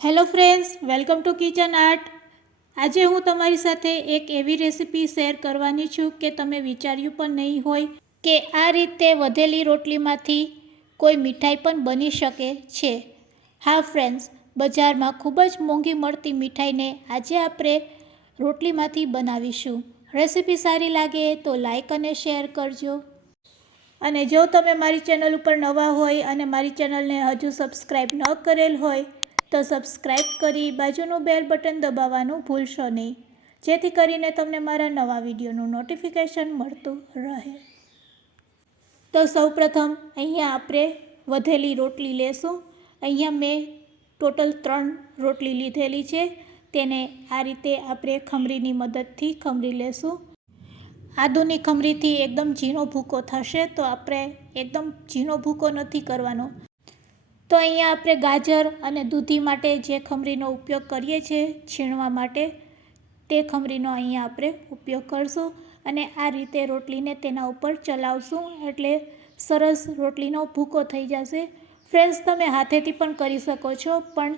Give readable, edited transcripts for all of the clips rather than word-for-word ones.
Hello friends, welcome to kitchen art. આજે હું તમારી સાથે એક એવી રેસીપી શેર કરવાની છું કે તમે વિચાર્યું પણ નહીં હોય કે આ રીતે વધેલી રોટલીમાંથી કોઈ મીઠાઈ પણ બની શકે છે. હા ફ્રેન્ડ્સ, બજારમાં ખૂબ જ મોંઘી મળતી મીઠાઈને આજે આપણે રોટલીમાંથી બનાવીશું. રેસીપી સારી લાગે તો લાઈક અને શેર કરજો. અને જો તમે મારી ચેનલ ઉપર નવા હોય અને મારી ચેનલને હજુ સબસ્ક્રાઈબ ન કરેલ હોય તો સબસ્ક્રાઈબ કરી બાજુનું બેલ બટન દબાવવાનું ભૂલશો નહીં, જેથી કરીને તમને મારા નવા વિડીયોનું નોટિફિકેશન મળતું રહે. તો સૌપ્રથમ અહીંયા આપણે વધેલી રોટલી લેશું. અહીંયા મેં ટોટલ 3 રોટલી લીધેલી છે. તેને આ રીતે આપણે ખમરીની મદદથી ખમરી લેશું. આદુની ખમરીથી એકદમ ઝીણો ભૂકો થશે, તો આપણે એકદમ ઝીણો ભૂકો નથી કરવાનો. તો અહીંયા આપણે ગાજર અને દૂધી માટે જે ખમરીનો ઉપયોગ કરીએ છીએ છીણવા માટે, તે ખમરીનો અહીંયા આપણે ઉપયોગ કરશું. અને આ રીતે રોટલીને તેના ઉપર ચલાવશું એટલે સરસ રોટલીનો ભૂકો થઈ જશે. ફ્રેન્ડ્સ, તમે હાથેથી પણ કરી શકો છો, પણ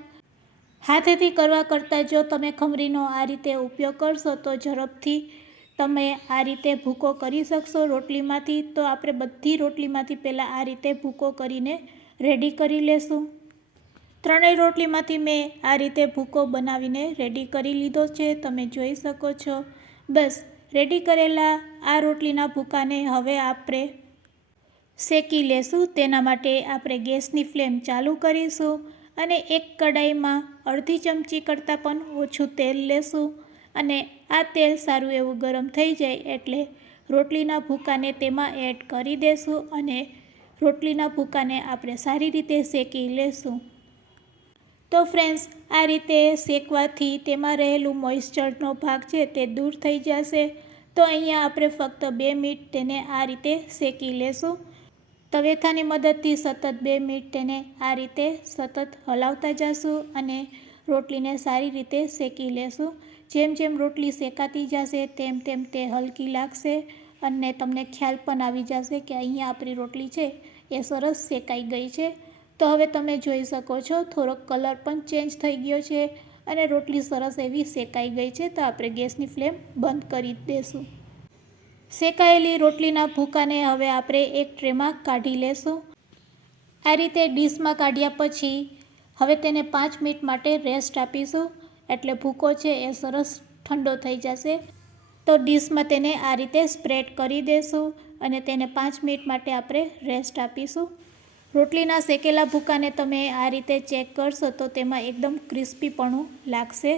હાથેથી કરવા કરતાં જો તમે ખમરીનો આ રીતે ઉપયોગ કરશો તો ઝડપથી તમે આ રીતે ભૂકો કરી શકશો રોટલીમાંથી. તો આપણે બધી રોટલીમાંથી પહેલાં આ રીતે ભૂકો કરીને રેડી કરી લેશું. 3 રોટલીમાંથી મેં આ રીતે ભૂકો બનાવીને રેડી કરી લીધો છે, તમે જોઈ શકો છો. બસ રેડી કરેલા આ રોટલીના ભૂકાને હવે આપણે શેકી લેશું. તેના માટે આપણે ગેસની ફ્લેમ ચાલુ કરીશું અને એક કડાઈમાં અડધી ચમચી કરતાં પણ ઓછું તેલ લેશું. અને આ તેલ સારું એવું ગરમ થઈ જાય એટલે રોટલીના ભૂકાને તેમાં એડ કરી દેશું અને રોટલીના ભૂકાને આપણે સારી રીતે શેકી લેશું. તો ફ્રેન્ડ્સ, આ રીતે શેકવાથી તેમાં રહેલું મોઇસ્ચરનો ભાગ છે તે દૂર થઈ જશે. તો અહીંયા આપણે ફક્ત 2 મિનિટ તેને આ રીતે શેકી લેશું. તવેથાની મદદથી સતત 2 મિનિટ તેને આ રીતે સતત હલાવતા જશું અને રોટલીને સારી રીતે શેકી લેશું. જેમ જેમ રોટલી શેકાતી જશે તેમ તેમ તે હલકી લાગશે અને તમને ખ્યાલ પણ આવી જશે કે અહીંયા આપણી રોટલી છે એ સરસ શેકાઈ ગઈ છે. તો હવે તમે જોઈ શકો છો થોડોક કલર પણ ચેન્જ થઈ ગયો છે અને રોટલી સરસ એવી શેકાઈ ગઈ છે. તો આપણે ગેસની ફ્લેમ બંધ કરી દઈશું. શેકાયેલી રોટલીના ભૂકાને હવે આપણે એક ટ્રેમાં કાઢી લેશું. આ રીતે ડીશમાં કાઢ્યા પછી હવે તેને 5 મિનિટ માટે રેસ્ટ આપીશું એટલે ભૂકો છે એ સરસ ઠંડો થઈ જશે. તો ડીશમાં તેને આ રીતે સ્પ્રેડ કરી દેશું અને તેને 5 મિનિટ માટે આપણે રેસ્ટ આપીશું. રોટલીના શેકેલા ભૂકાને તમે આ રીતે ચેક કરશો તો તેમાં એકદમ ક્રિસ્પીપણું લાગશે.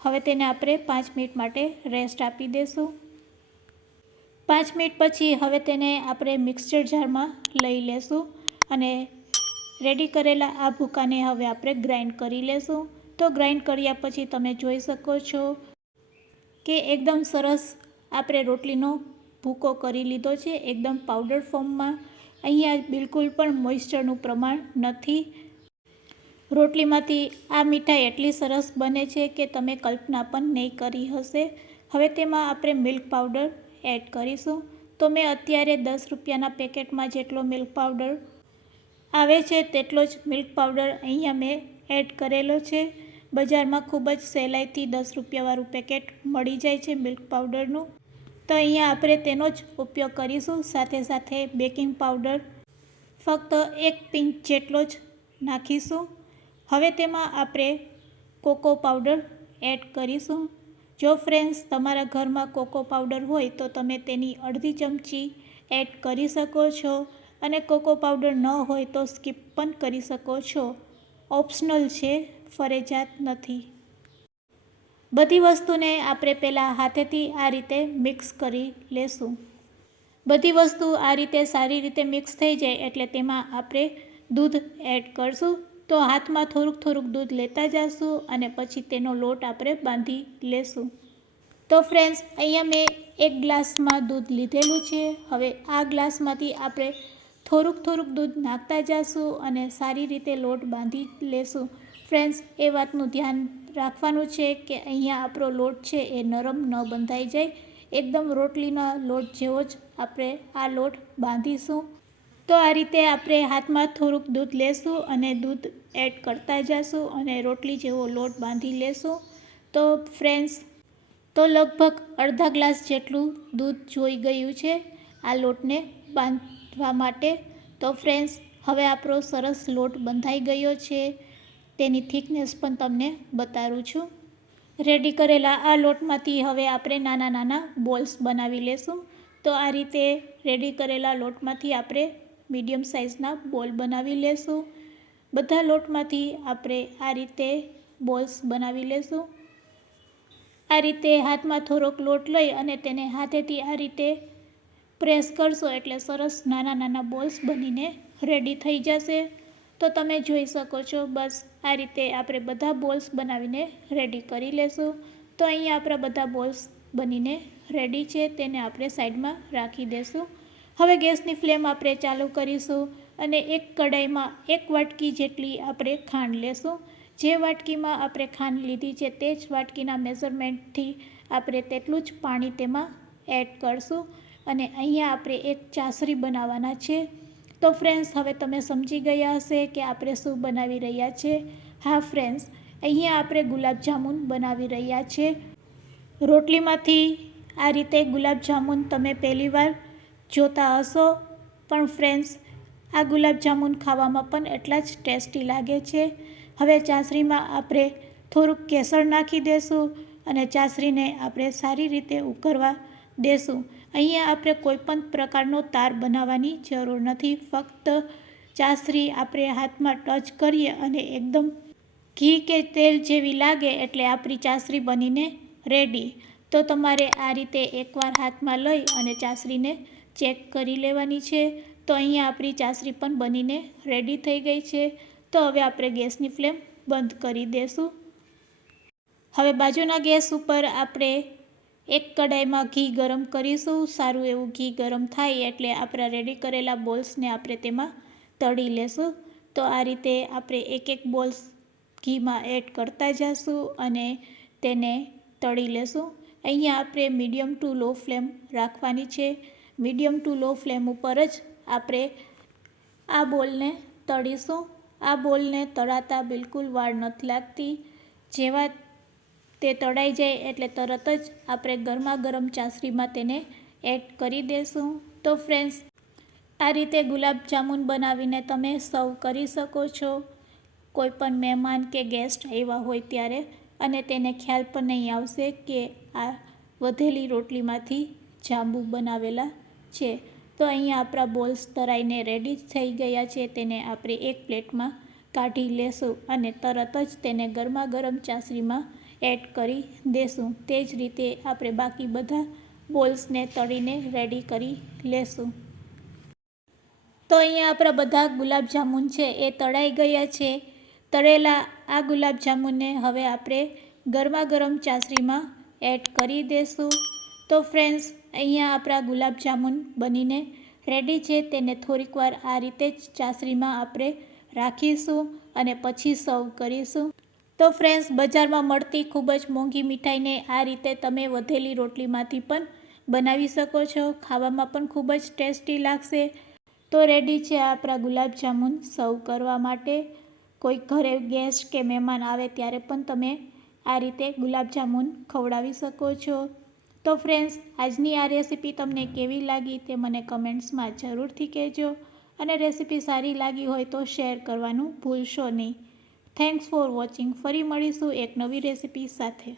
હવે તેને આપણે 5 મિનિટ માટે રેસ્ટ આપી દઈશું. 5 મિનિટ પછી હવે તેને આપણે મિક્સર જારમાં લઈ લેશું અને રેડી કરેલા આ ભૂકાને હવે આપણે ગ્રાઇન્ડ કરી લેશું. તો ગ્રાઇન્ડ કર્યા પછી તમે જોઈ શકો છો કે એકદમ સરસ આપણે રોટલીનો ભૂકો કરી લીધો છે, એકદમ પાવડર ફોર્મમાં. અહીંયા બિલકુલ પણ મોઇસ્ચરનું પ્રમાણ નથી. રોટલીમાંથી આ મીઠાઈ એટલી સરસ બને છે કે તમે કલ્પના પણ નહીં કરી હશે. હવે તેમાં આપણે મિલ્ક પાવડર એડ કરીશું. તો મેં અત્યારે 10 રૂપિયાના પેકેટમાં જેટલો મિલ્ક પાવડર આવે છે તેટલો જ મિલ્ક પાવડર અહીંયા મેં એડ કરેલો છે. બજારમાં ખૂબ જ સહેલાઈથી 10 રૂપિયાવાળું પેકેટ મળી જાય છે મિલ્ક પાવડરનું. તો અહીંયા આપણે તેનો જ ઉપયોગ કરીશું. સાથે સાથે બેકિંગ પાવડર ફક્ત 1 પિંચ જેટલો જ નાખીશું. હવે તેમાં આપણે કોકો પાવડર એડ કરીશું. જો ફ્રેન્ડ્સ તમારા ઘરમાં કોકો પાવડર હોય તો તમે તેની અડધી ચમચી એડ કરી શકો છો અને કોકો પાવડર ન હોય તો સ્કીપ પણ કરી શકો છો. ઓપ્શનલ છે, ફરજિયાત નથી. બધી વસ્તુને આપણે પહેલાં હાથેથી આ રીતે મિક્સ કરી લેશું. બધી વસ્તુ આ રીતે સારી રીતે મિક્સ થઈ જાય એટલે તેમાં આપણે દૂધ એડ કરશું. તો હાથમાં થોડુંક થોડુંક દૂધ લેતા જશું અને પછી તેનો લોટ આપણે બાંધી લેશું. તો ફ્રેન્ડ્સ, અહીંયા મેં 1 ગ્લાસમાં દૂધ લીધેલું છે. હવે આ ગ્લાસમાંથી આપણે થોડુંક થોડુંક દૂધ નાખતા જશું અને સારી રીતે લોટ બાંધી લેશું. ફ્રેન્ડ્સ, એ વાતનું ધ્યાન રાખવાનું છે કે અહીંયા આપણો લોટ છે એ નરમ ન બંધાઈ જાય. એકદમ રોટલીના લોટ જેવો જ આપણે આ લોટ બાંધીશું. તો તો આ રીતે આપણે હાથમાં થોડુંક દૂધ લેશું અને દૂધ એડ કરતા જઈશું અને રોટલી જેવો લોટ બાંધી લેશું. તો ફ્રેન્ડ્સ, તો લગભગ અડધા ગ્લાસ જેટલું દૂધ જોઈ ગયું છે આ લોટને બાંધવા માટે. તો ફ્રેન્ડ્સ, હવે આપણો સરસ લોટ બંધાઈ ગયો છે. તેની થિકનેસ પણ તમને બતાવું છું. રેડી કરેલા આ લોટમાંથી હવે આપણે નાના નાના બોલ્સ બનાવી લેશું. તો આ રીતે રેડી કરેલા લોટમાંથી આપણે મીડિયમ સાઇઝના બોલ બનાવી લેશું. બધા લોટમાંથી આપણે આ રીતે બોલ્સ બનાવી લેશું. આ રીતે હાથમાં થોડોક લોટ લઈ અને તેને હાથેથી આ રીતે પ્રેસ કરશો એટલે સરસ નાના નાના બોલ્સ બનીને રેડી થઈ જશે. તો તમે જોઈ શકો છો, બસ આ રીતે આપણે બધા બોલ્સ બનાવીને રેડી કરી લેશું. તો અહીંયા આપણા બધા બોલ્સ બનીને રેડી છે, તેને આપણે સાઈડમાં રાખી દેશું. હવે ગેસની ફ્લેમ આપણે ચાલુ કરીશું અને એક કઢાઈમાં 1 વાટકી જેટલી આપણે ખાંડ લેશું. જે વાટકીમાં આપણે ખાંડ લીધી છે તે જ વાટકીના મેઝરમેન્ટથી આપણે તેટલું જ પાણી તેમાં એડ કરશું અને અહીંયા આપણે એક ચાસણી બનાવવાના છે. તો ફ્રેન્ડ્સ, હવે તમે સમજી ગયા હશે કે આપણે શું બનાવી રહ્યા છે. હા ફ્રેન્ડ્સ, અહીંયા આપણે ગુલાબજામુન બનાવી રહ્યા છે. રોટલીમાંથી આ રીતે ગુલાબજામુન તમે પહેલીવાર જોતા હશો, પણ ફ્રેન્ડ્સ, આ ગુલાબજામુન ખાવામાં પણ એટલા જ ટેસ્ટી લાગે છે. હવે ચાસણીમાં આપણે થોડુંક કેસર નાખી દેશું અને ચાસણીને આપણે સારી રીતે ઉકળવા દેશું. અહીંયા આપણે કોઈપણ પ્રકારનો તાર બનાવવાની જરૂર નથી. ફક્ત ચાસણી આપણે હાથમાં ટચ કરીએ અને એકદમ ઘી કે તેલ જેવી લાગે એટલે આપણી ચાસણી બનીને રેડી. તો તમારે આ રીતે એકવાર હાથમાં લઈ અને ચાસણીને ચેક કરી લેવાની છે. તો અહીંયા આપણી ચાસણી પણ બનીને રેડી થઈ ગઈ છે. તો હવે આપણે ગેસની ફ્લેમ બંધ કરી દેશું. હવે બાજુના ગેસ ઉપર આપણે એક કઢાઈમાં ઘી ગરમ કરીશું. સારું એવું ઘી ગરમ થાય એટલે આપણા રેડી કરેલા બોલ્સને આપણે તેમાં તળી લેશું. તો આ રીતે આપણે એક એક બોલ્સ ઘીમાં એડ કરતા જઈશું અને તેને તળી લેશું. અહીંયા આપણે મીડિયમ ટુ લો ફ્લેમ રાખવાની છે. મીડિયમ ટુ લો ફ્લેમ ઉપર જ આપણે આ બોલને તળીશું. આ બોલને તળાતા બિલકુલ વાર નથી લાગતી. જેવા તે તળાઈ જાય એટલે તરત જ આપણે ગરમા ગરમ ચાસણીમાં તેને એડ કરી દેશું. તો ફ્રેન્ડ્સ, આ રીતે ગુલાબજામુન બનાવીને તમે સર્વ કરી શકો છો કોઈ પણ મહેમાન કે ગેસ્ટ આવ્યા હોય ત્યારે, અને તેને ખ્યાલ પણ નહીં આવશે કે આ વધેલી રોટલીમાંથી જાંબુ બનાવેલા છે. તો અહીંયા આપણા બોલ્સ તળાઈને રેડી થઈ ગયા છે. તેને આપણે એક પ્લેટમાં કાઢી લેશું અને તરત જ તેને ગરમા ગરમ ચાસણીમાં એડ કરી દેશું. તે જ રીતે આપણે બાકી બધા બોલ્સને તળીને રેડી કરી લેશું. તો અહીંયા આપણા બધા ગુલાબજામુન છે એ તળાઈ ગયા છે. તળેલા આ ગુલાબજામુનને હવે આપણે ગરમા ગરમ ચાસણીમાં એડ કરી દેશું. તો ફ્રેન્ડ્સ, અહીંયા આપણા ગુલાબજામુન બનીને રેડી છે. તેને થોડીક વાર આ રીતે જ ચાસણીમાં આપણે રાખીશું અને પછી સર્વ કરીશું. તો ફ્રેન્ડ્સ, બજારમાં મળતી ખૂબ જ મોંઘી મીઠાઈને આ રીતે તમે વધેલી રોટલીમાંથી પણ બનાવી શકો છો. ખાવામાં પણ ખૂબ જ ટેસ્ટી લાગશે. તો રેડી છે આપણા ગુલાબજામુન સર્વ કરવા માટે. કોઈ ઘરે ગેસ્ટ કે મહેમાન આવે ત્યારે પણ તમે આ રીતે ગુલાબજામુન ખવડાવી શકો છો. તો ફ્રેન્ડ્સ, આજની આ રેસીપી તમને કેવી લાગી તે મને કમેન્ટ્સમાં જરૂરથી કહેજો અને રેસીપી સારી લાગી હોય તો શેર કરવાનું ભૂલશો નહીં. Thanks for watching. ફરી મળીશું એક નવી રેસીપી સાથે.